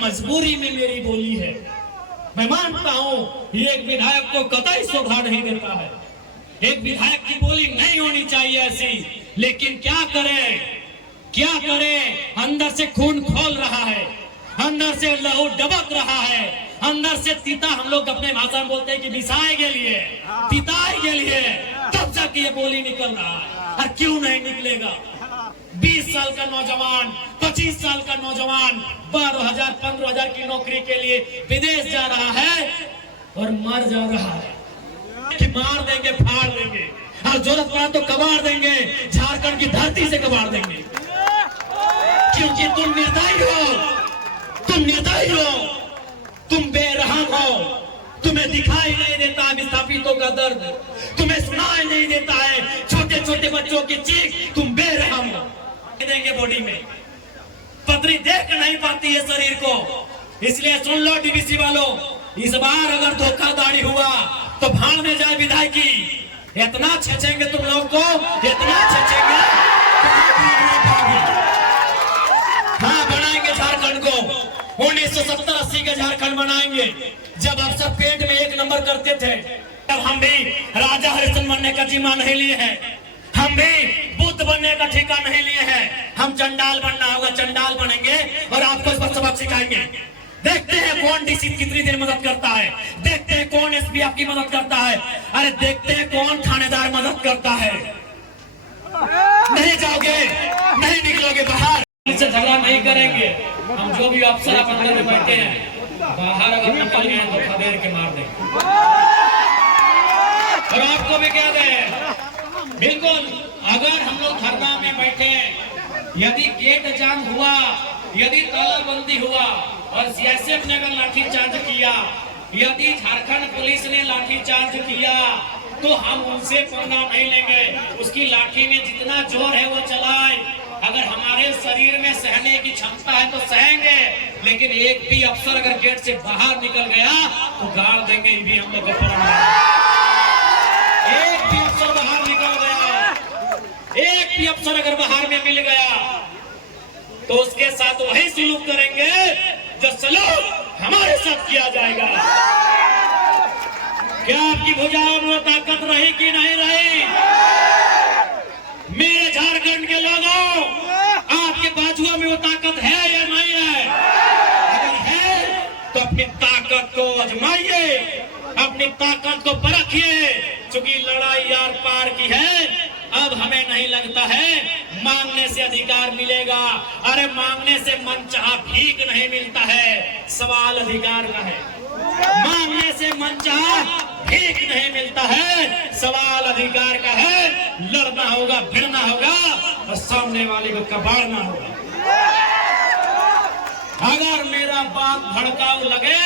मजबूरी में मेरी बोली है। मैं मानता हूं ये एक विधायक को कतई शोभा नहीं देता है, एक विधायक की बोली नहीं होनी चाहिए ऐसी, लेकिन क्या करे, अंदर से खून खोल रहा है, अंदर से लहू डबक रहा है, अंदर से तीता, हम लोग अपने भाषा में बोलते हैं कि बिसाए के लिए, पिताई के लिए, तब जाके ये बोली निकल रहा है। और क्यों नहीं निकलेगा? 20 साल का नौजवान, 25 साल का नौजवान 12,000 15,000 की नौकरी के लिए विदेश जा रहा है और मर जा रहा है कि मार देंगे, फाड़ देंगे, और जरूरत पड़ा तो कबाड़ देंगे, झारखंड की धरती से कबाड़ देंगे, क्योंकि तुम निर्दयी हो, तुम बेरहम हो, तुम्हें दिखाई नहीं देता विस्थापितों का दर्द, तुम्हें सुनाई नहीं देता है छोटे छोटे बच्चों की चीख, तुम बेरहम हो। देंगे बॉडी में पथरी देख नहीं पाती है शरीर को, इसलिए सुन लो डीवीसी वालों, इस बार अगर धोखाधड़ी हुआ तो भाड़ में जाए विधायकी, इतना छेचेंगे तुम लोग को, इतना छेचेंगे, हाँ बनाएंगे झारखंड को, 1970-80 का झारखंड बनाएंगे, जब अफसर पेट में 1 नंबर करते थे, तब हम भी राजा हरिश्चंद्र बनने का जिम्मा नहीं लिए हैं, हम भी बुद्ध बनने का ठेका नहीं लिए हैं, हम चंडाल बनना होगा, चंडाल बनेंगे और आपको इस पर सबक सिखाएंगे। देखते हैं कौन डीसी कितनी देर मदद करता है, देखते हैं कौन एसपी आपकी मदद करता है, अरे देखते हैं कौन थानेदार मदद करता है। नहीं जाओगे, नहीं निकलोगे बाहर, इससे झगड़ा नहीं करेंगे, हम जो भी अफसर आप अंदर में बैठे हैं, बाहर अगर निकल गए तो खदेड़ के मार देंगे। और आपको भी कह दें, बिल्कुल अगर हम लोग धरना में बैठे, यदि गेट जाम हुआ, यदि तालाबंदी हुआ और सीआईएसएफ ने अगर लाठीचार्ज किया, यदि झारखंड पुलिस ने लाठीचार्ज किया, तो हम उनसे पंगा नहीं लेंगे, उसकी लाठी में जितना जोर है वो चलाए, अगर हमारे शरीर में सहने की क्षमता है तो सहेंगे, लेकिन एक भी अफसर अगर गेट से बाहर निकल गया तो गाड़ देंगे, ये भी हम लोग एक भी अफसर बाहर निकल गया, एक भी अफसर अगर बाहर में मिल गया तो उसके साथ वही सलूक करेंगे जो सलूक हमारे साथ किया जाएगा। क्या आपकी भुजाओं में ताकत रही कि नहीं रही? मेरे झारखंड के लोगों, आपके बाजुओं में वो ताकत है या नहीं है? अगर है तो अपनी ताकत को आजमाइए, अपनी ताकत को परखिए, क्योंकि लड़ाई यार पार की है। अब हमें नहीं लगता है मांगने से अधिकार मिलेगा, अरे मांगने से मनचाहा भीख नहीं मिलता है, सवाल अधिकार का है। मांगने से मनचाहा भीख नहीं मिलता है, सवाल अधिकार का है। लड़ना होगा, भिड़ना होगा और सामने वाले को कबाड़ना होगा। अगर मेरा बात भड़काऊ लगे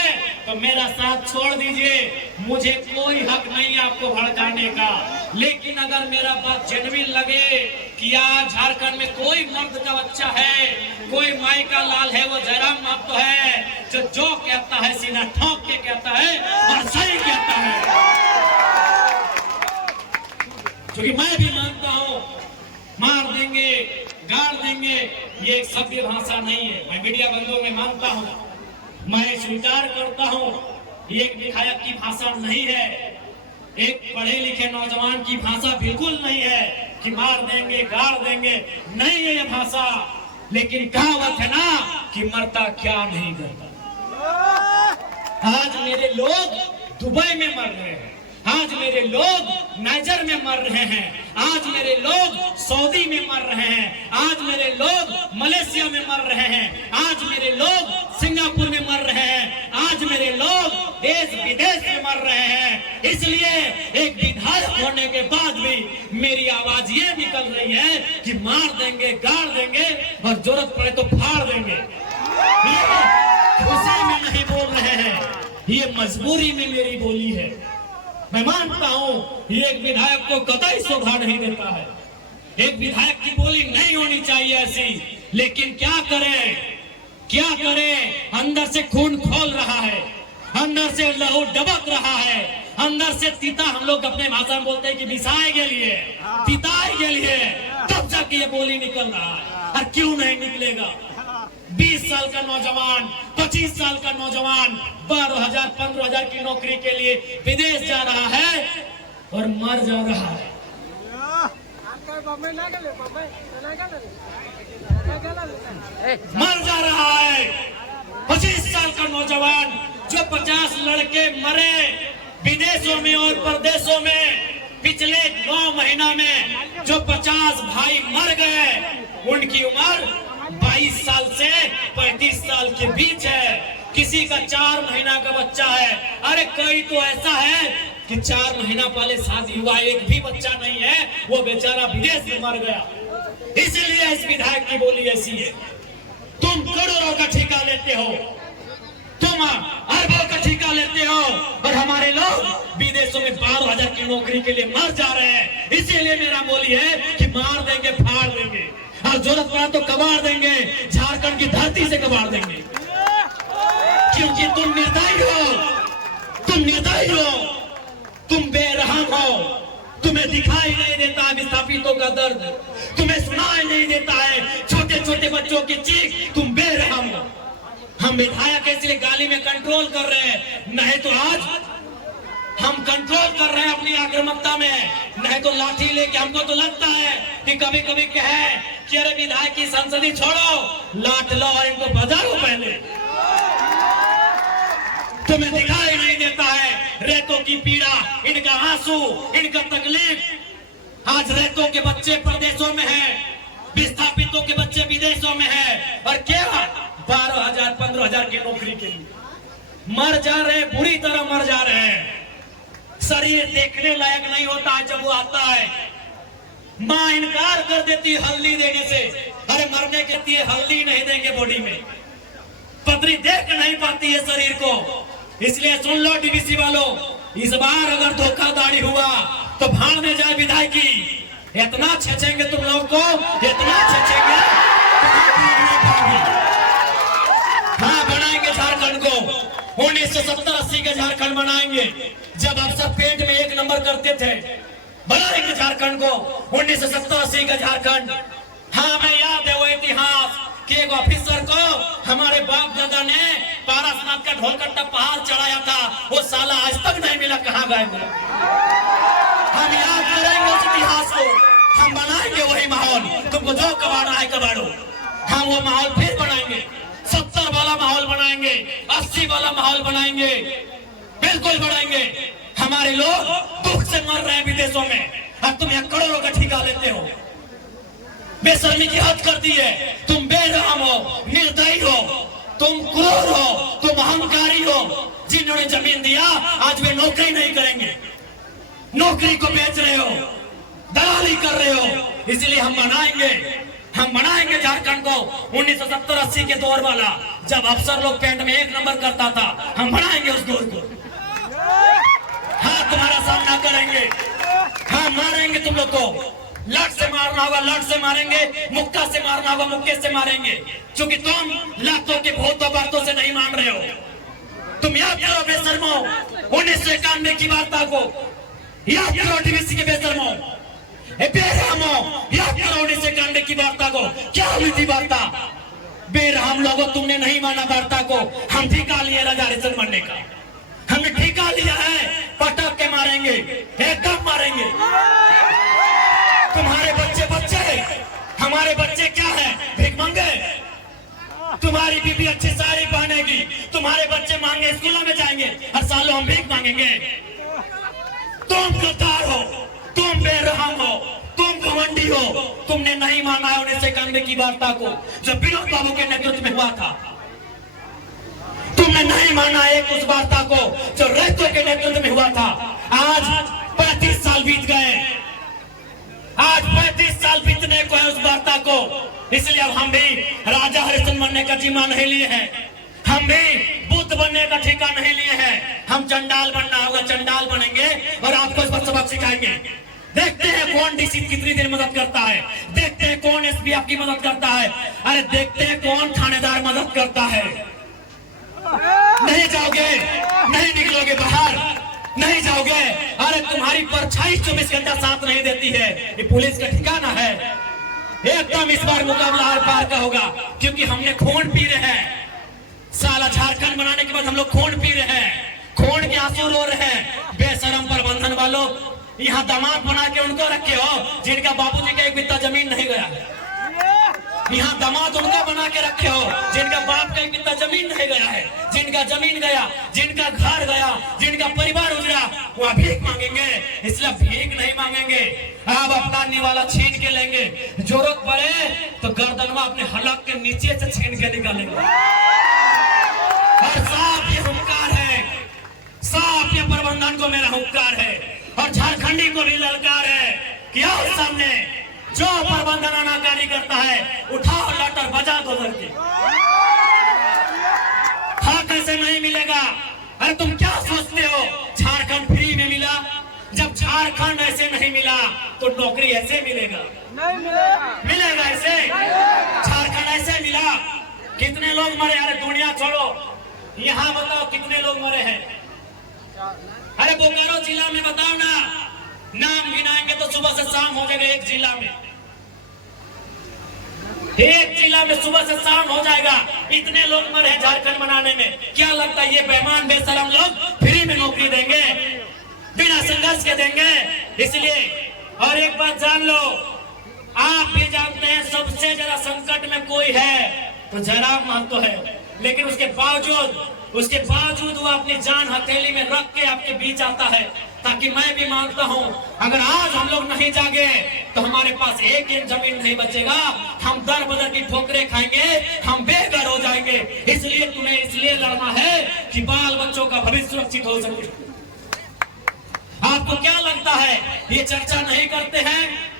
तो मेरा साथ छोड़ दीजिए, मुझे कोई हक नहीं आपको भड़काने का, लेकिन अगर मेरा बात जेन्युइन लगे कि आज झारखंड में कोई मर्द का बच्चा है, कोई माई का लाल है, वो जयराम महतो है, जो कहता है सीना ठोक के कहता है और सही कहता है, क्योंकि मैं भी मानता हूं मार देंगे, गाड़ देंगे, ये एक सभ्य भाषा नहीं है। मैं मीडिया बंधुओं में मानता हूं, मैं स्वीकार करता हूं, ये एक विधायक की भाषा नहीं है, एक पढ़े लिखे नौजवान की भाषा बिल्कुल नहीं है कि मार देंगे, गाड़ देंगे, नहीं है ये भाषा। लेकिन कहावत है ना कि मरता क्या नहीं करता। आज मेरे लोग दुबई में मर रहे हैं, आज मेरे लोग नाइजर में मर रहे हैं, आज मेरे लोग सऊदी में मर रहे हैं, आज मेरे लोग मलेशिया में मर रहे हैं, आज मेरे लोग सिंगापुर में मर रहे हैं, आज मेरे लोग देश विदेश में मर रहे हैं। इसलिए एक विधायक होने के बाद भी मेरी आवाज ये निकल रही है कि मार देंगे, गाड़ देंगे और जरूरत पड़े तो फाड़ देंगे। खुशी में नहीं बोल रहे हैं, ये मजबूरी में मेरी बोली है। मैं मानता हूं ये एक विधायक को कतई शोभा नहीं देता है, एक विधायक की बोली नहीं होनी चाहिए ऐसी, लेकिन क्या करें, अंदर से खून खोल रहा है, अंदर से लहू डबक रहा है, अंदर से तीता, हम लोग अपने भाषा में बोलते हैं कि बिसाए के लिए, पिताई के लिए, तब जाके ये बोली निकल रहा है। और क्यों नहीं निकलेगा? 20 साल का नौजवान, 25 साल का नौजवान 12,000 15,000 की नौकरी के लिए विदेश जा रहा है और मर जा रहा है। मर जा रहा है 25 साल का नौजवान, जो 50 लड़के मरे विदेशों में और परदेशों में पिछले 9 महीना में, जो 50 भाई मर गए उनकी उम्र 22 साल से 35 साल के बीच है। किसी का 4 महीना का बच्चा है। अरे कई तो ऐसा है कि 4 महीना पहले शादी हुआ, एक भी बच्चा नहीं है, वो बेचारा विदेश में मर गया। इसलिए इस विधायक की बोली ऐसी है, तुम करोड़ों का ठेका लेते हो, तुम अरबों का ठेका लेते हो और हमारे लोग विदेशों में 12,000 की नौकरी के लिए मर जा रहे हैं। इसीलिए मेरा बोली है कि मार देंगे, फाड़ देंगे और जरूरत पड़ा तो कबाड़ देंगे, झारखंड की धरती से कबाड़ देंगे। क्योंकि तुम निर्दयी हो, तुम निर्दयी हो, तुम बेरहम हो, तुम्हें दिखाई नहीं देता है विस्थापितों का दर्द, तुम्हें सुनाई नहीं देता है छोटे छोटे बच्चों की चीख, तुम बेरहम हो। हम विधायक इसलिए गाली में कंट्रोल कर रहे हैं, नहीं तो आज हम कंट्रोल कर रहे हैं अपनी आक्रामकता में, नहीं तो लाठी लेके हमको तो लगता है कि कभी कभी कहे कि अरे विधायक की संसदी छोड़ो, लाठ लो और इनको बजाओ पहले। तुम्हें दिखाई नहीं देता है रेतों की पीड़ा, इनका आंसू, इनका तकलीफ। आज रेतों के बच्चे प्रदेशों में हैं, विस्थापितों के बच्चे विदेशों में हैं और क्या 12,000 15,000 की नौकरी के लिए मर जा रहे हैं, बुरी तरह मर जा रहे हैं। शरीर देखने लायक नहीं होता है जब वो आता है। माँ इनकार कर देती हल्दी देने से, अरे मरने के लिए हल्दी नहीं देंगे बॉडी में, पतरी देख नहीं पाती है शरीर को। इसलिए सुन लो डीवीसी वालों, इस बार अगर धोखाधड़ी हुआ तो भाड़ में जाए विधायकी, इतना छेचेंगे तुम लोग को, इतना छेचेंगे। हाँ बनाएंगे झारखंड को, 1970-80 का झारखंड बनाएंगे, जब अफसर पेट में 1 नंबर करते थे। बनाएंगे झारखंड को, 1970-80 का झारखंड। हाँ मैं याद है वो इतिहास कि एक ऑफिसर को हमारे बाप दादा ने पारसनाथ का ढोलकट्टा पहाड़ चढ़ाया था, वो साला आज तक नहीं मिला, कहाँ गए मिला। हम याद करेंगे उस इतिहास को, हम बनाएंगे वही माहौल, तुमको जो कबाड़ा है कबाड़ो, हम वो माहौल फिर बनाएंगे, 70 वाला माहौल बनाएंगे, 80 वाला माहौल बनाएंगे, बिल्कुल बनाएंगे। हमारे लोग दुख से मर रहे हैं विदेशों में, अब तुम यहाँ करोड़ों का ठेका लेते हो। बेशर्मी की हद कर दी है, तुम बेरहम हो, निर्दयी हो, तुम क्रूर हो, तुम अहंकारी हो। जिन्होंने जमीन दिया आज वे नौकरी नहीं करेंगे, नौकरी को बेच रहे हो, दलाली कर रहे हो। इसलिए हम बनाएंगे झारखंड को 1970-80 के दौर वाला, जब अफसर लोग पेंट में 1 नंबर करता था, हम बनाएंगे उस दौर को। हाँ तुम्हारा सामना करेंगे, हाँ मारेंगे तुम लोग को, लट से मारना होगा लट से मारेंगे, मुक्का से मारना होगा मुक्के से मारेंगे, क्योंकि तुम लातों के भूतों बातों से नहीं मान रहे हो। तुम याद करो बेशर्मो 1991 की वार्ता को, याद करो डीवीसी के बेशर्मो, बेरहमो, याद करो 1991 की वार्ता को। क्या हुई थी वार्ता? बेरहम लोगों तुमने नहीं माना वार्ता को। हम ठेका लिए राजा हरिश्चंद्र मरने का, हमने ठेका लिया है, पटक के मारेंगे, एकदम मारेंगे। तुम्हारे बच्चे हमारे बच्चे क्या है? भीख मांगे। तुम्हारी बीबी अच्छी साड़ी पहनेगी, तुम्हारे बच्चे मांगे स्कूलों में जाएंगे, हर साल हम भीख मांगेंगे। तुम गद्दार हो, तुम बेरहम हो, तुम घमंडी हो। तुमने नहीं माना है 1991 की वार्ता को, जो विनोद बाबू के नेतृत्व में हुआ था। तुमने नहीं माना एक उस वार्ता को जो रेतों के नेतृत्व में हुआ था। आज 35 साल बीत गए, आज 35 साल बीतने को है उस वार्ता को। इसलिए अब हम भी राजा हरिश्चंद्र बनने का जिम्मा नहीं लिए हैं, हम भी बुद्ध बनने का ठेका नहीं लिए हैं। हम चंडाल बनना होगा, चंडाल बनेंगे और आपको इस पर सबक सिखाएंगे। देखते हैं कौन डीसी कितनी देर मदद करता है, देखते हैं कौन एसपी आपकी मदद करता है, अरे देखते हैं कौन थानेदार मदद करता है। नहीं जाओगे, नहीं निकलोगे बाहर, नहीं जाओगे। अरे तुम्हारी परछाई 24 घंटा साथ नहीं देती है, ये पुलिस का ठिकाना है। एकदम इस बार मुकाबला आर पार का होगा, क्योंकि हमने खून पी रहे हैं। साला झारखंड बनाने के बाद हम लोग खून पी रहे हैं, खून के आंसू रो रहे हैं। बेशरम प्रबंधन वालों, यहाँ दामाद बना के उनको रखे हो जिनका बाबूजी का एक बित्ता जमीन नहीं गया। यहाँ दामाद उनका बना के रखे हो जिनका बाप का एक बित्ता जमीन नहीं गया है। जिनका जमीन गया, जिनका घर गया, जिनका परिवार उजड़ा, वो भीख मांगेंगे। इसलिए भीख नहीं मांगेंगे, अब अपना निवाला छीन के लेंगे। जरूरत पड़े तो गर्दनवा अपने हलक के नीचे से छीन के निकालेंगे। और साफ ये हुंकार है, साफ ये प्रबंधन को मेरा हुंकार है, और झारखंडी को भी ललकार है कि आओ सामने, जो प्रबंधन अनाकारी करता है उठाओ लटर बजा दो करके। हाँ, कैसे नहीं मिलेगा? अरे तुम क्या सोचते हो झारखंड फ्री में मिला? जब झारखंड ऐसे नहीं मिला तो नौकरी ऐसे मिलेगा? नहीं मिलेगा। मिलेगा ऐसे? झारखंड ऐसे मिला? कितने लोग मरे? अरे दुनिया छोड़ो, यहाँ बताओ कितने लोग मरे हैं? अरे बोकारो जिला में बताओ ना, नाम गिनाएंगे तो सुबह से शाम हो जाएगा। एक जिला में, एक जिला में सुबह से शाम हो जाएगा। इतने लोग मरे हैं झारखंड बनाने में। क्या लगता है ये बेईमान बेशरम लोग फ्री में नौकरी देंगे? बिना संघर्ष के देंगे? इसलिए और एक बात जान लो, आप भी जानते हैं सबसे ज्यादा संकट में कोई है तो जयराम महतो है, लेकिन उसके बावजूद वो अपनी जान हथेली में रख के आपके बीच आता है, ताकि मैं भी मानता हूं अगर आज हम लोग नहीं जागे तो हमारे पास एक इंच जमीन नहीं बचेगा। हम दर बदर की ठोकरें खाएंगे, हम बेघर हो जाएंगे। इसलिए तुम्हें इसलिए लड़ना है कि बाल बच्चों का भविष्य सुरक्षित हो सके। आपको क्या लगता है ये चर्चा नहीं करते हैं?